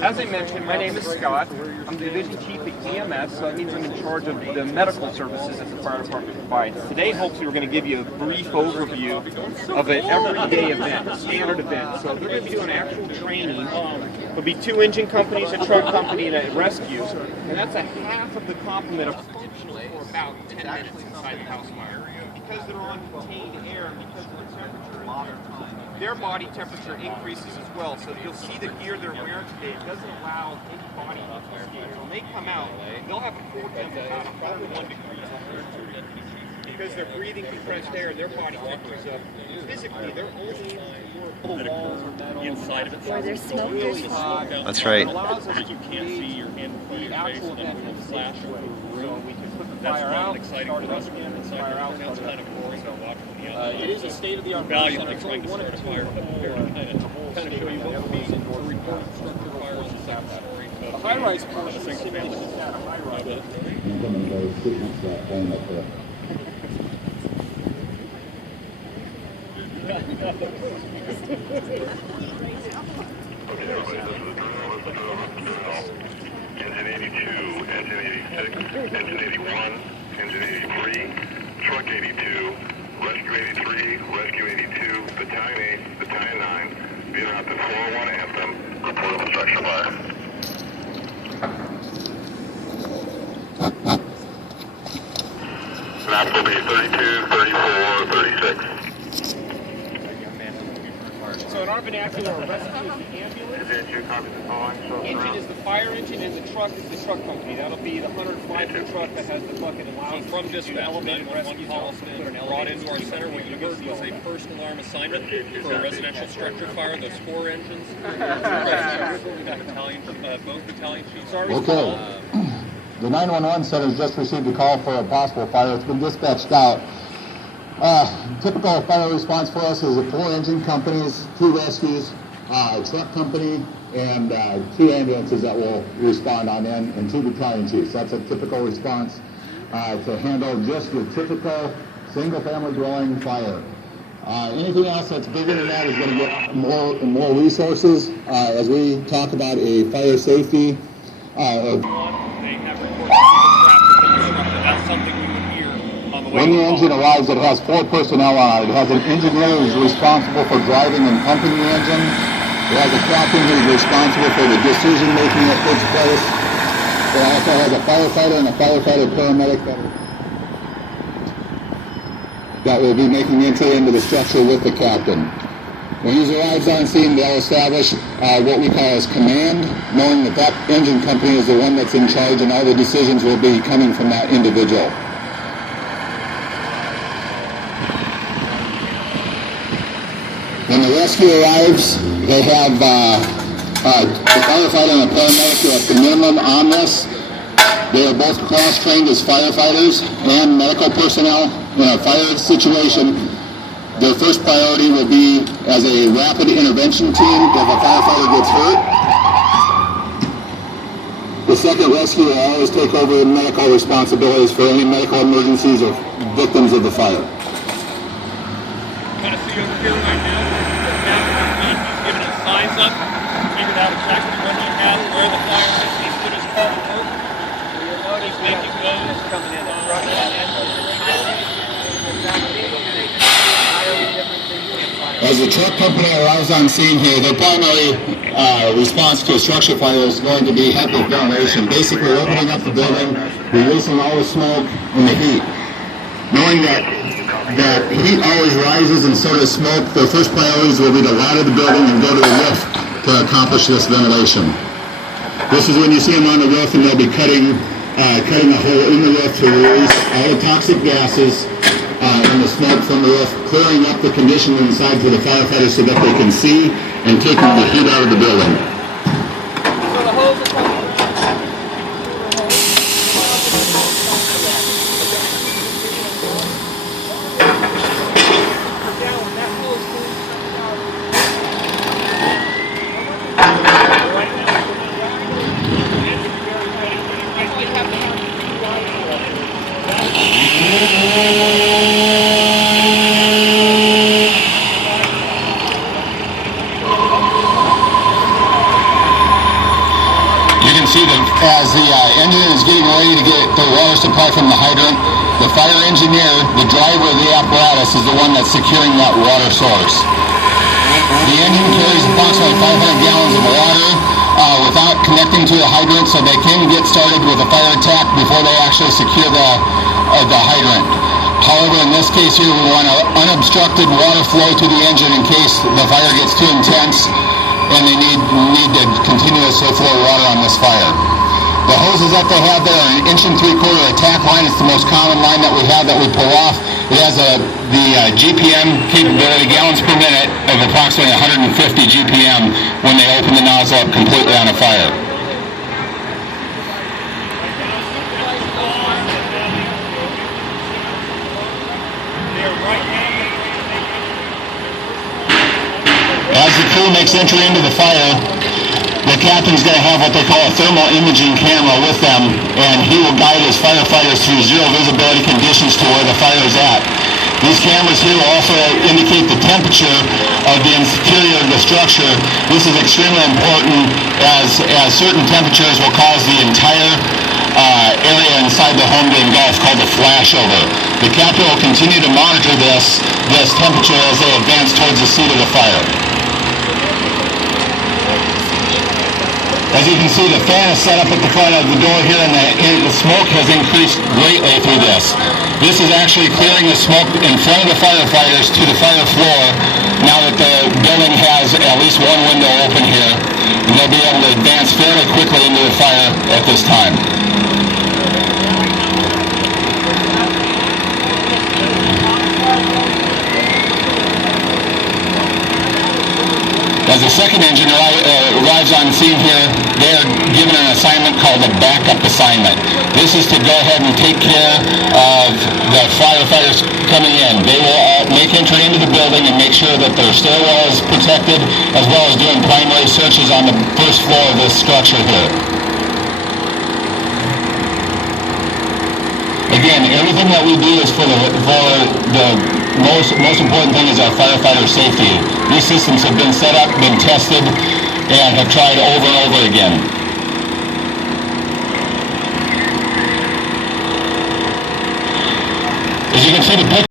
As I mentioned, my name is Scott. I'm the Division Chief at EMS, so that means I'm in charge of the medical services that the fire department provides. Today, hopefully, we're going to give you a brief overview of an everyday event, a standard event. So they're going to be doing actual training. There'll be 2 engine companies, a truck company, and a rescue. And that's a half of the complement of for about 10 minutes inside the house fire. Because they're on contained air, because of the temperature, their body temperature increases as well. So you'll see the gear they're wearing today, it doesn't allow any body to escape. So when they come out, they'll have a core temp of about 101 degrees. Because they're breathing compressed air, their body temperature's up. Physically, they're only the walls or metal. Inside of it. Where there's smoke, there's smoke. That's right. It allows us to can't see your hand the actual event in a safe way. So we can put the fire out, start it up again, and fire out. That's kind of boring to watch from the outside. It is a state-of-the-art value center. of trying to start a fire up there and kind of show you what would be a report structure fire on the second story. The high-rise portion is simply just that, a high-rise. Engine 82, engine 86, engine 81, engine 83, truck 82, rescue 83, rescue 82, battalion 8, battalion 9, being out the 401 anthem, report of structure fire. Map will be 32, 34, 36. So in our vernacular, a rescue is the ambulance. Engine is the fire engine, and the truck is the truck company. That'll be the 105 truck that has the bucket and allows from dispatch, 911 call has been brought into our center. What you heard was a first alarm assignment for a residential structure fire. Those 4 engines. Both battalion chiefs are okay. The 911 center has just received a call for a possible fire. It's been dispatched out. Typical fire response for us is 4 engine companies, 2 rescues, a truck company, and 2 ambulances that will respond on in, and 2 battalion chiefs. That's a typical response to handle just your typical single-family dwelling fire. Anything else that's bigger than that is going to get more and more resources as we talk about a fire safety. When the engine arrives, it has 4 personnel on it. It has an engineer who's responsible for driving and pumping the engine. It has a captain who's responsible for the decision-making that takes place. It also has a firefighter and a firefighter paramedic that will be making entry into the structure with the captain. When he arrives on scene, they'll establish what we call as command, knowing that that engine company is the one that's in charge and all the decisions will be coming from that individual. When the rescue arrives, they have the firefighter and the paramedic who at the minimum on this. They are both cross-trained as firefighters and medical personnel in a fire situation. Their first priority will be as a rapid intervention team if a firefighter gets hurt. The second rescue will always take over medical responsibilities for any medical emergencies or victims of the fire. Kind of see over here right now. He's giving us signs up, figured out exactly what he has, where the fire is. He's put his car to work. You'll notice making goes coming in. As the truck company arrives on scene here, their primary response to a structure fire is going to be HEPA ventilation, basically opening up the building, releasing all the smoke and the heat. Knowing that heat always rises and so does smoke, their first priorities will be to ladder the building and go to the roof to accomplish this ventilation. This is when you see them on the roof and they'll be cutting a hole in the roof to release all the toxic gases and the smoke from the roof, clearing up the condition inside for the firefighters so that they can see and taking the heat out of the building. So the hose are coming. can see that as the engine is getting ready to get the water supply from the hydrant, the fire engineer, the driver of the apparatus, is the one that's securing that water source. The engine carries approximately 500 gallons of water without connecting to the hydrant, so they can get started with a fire attack before they actually secure the hydrant. However, in this case here, we want unobstructed water flow to the engine in case the fire gets too intense and they need to continuously flow water on this fire. The hoses that they have there are an 1 3/4 attack line. It's the most common line that we have that we pull off. It has the GPM capability, gallons per minute, of approximately 150 GPM when they open the nozzle up completely on a fire. As the crew makes entry into the fire, the captain's going to have what they call a thermal imaging camera with them, and he will guide his firefighters through zero visibility conditions to where the fire is at. These cameras here will also indicate the temperature of the interior of the structure. This is extremely important as certain temperatures will cause the entire area inside the home to engulf, called the flashover. The captain will continue to monitor this temperature as they advance towards the seat of the fire. As you can see, the fan is set up at the front of the door here, and the smoke has increased greatly through this. This is actually clearing the smoke in front of the firefighters to the fire floor. Now that the building has at least one window open here, and they'll be able to advance fairly quickly into the fire at this time. As the second engine arrives on scene here, they are given an assignment called a backup assignment. This is to go ahead and take care of the firefighters coming in. They will all make entry into the building and make sure that their stairwell is protected, as well as doing primary searches on the first floor of this structure here. Again, everything that we do is for the most important thing is our firefighter safety. These systems have been set up, been tested, and have tried over and over again. As you can see, the picture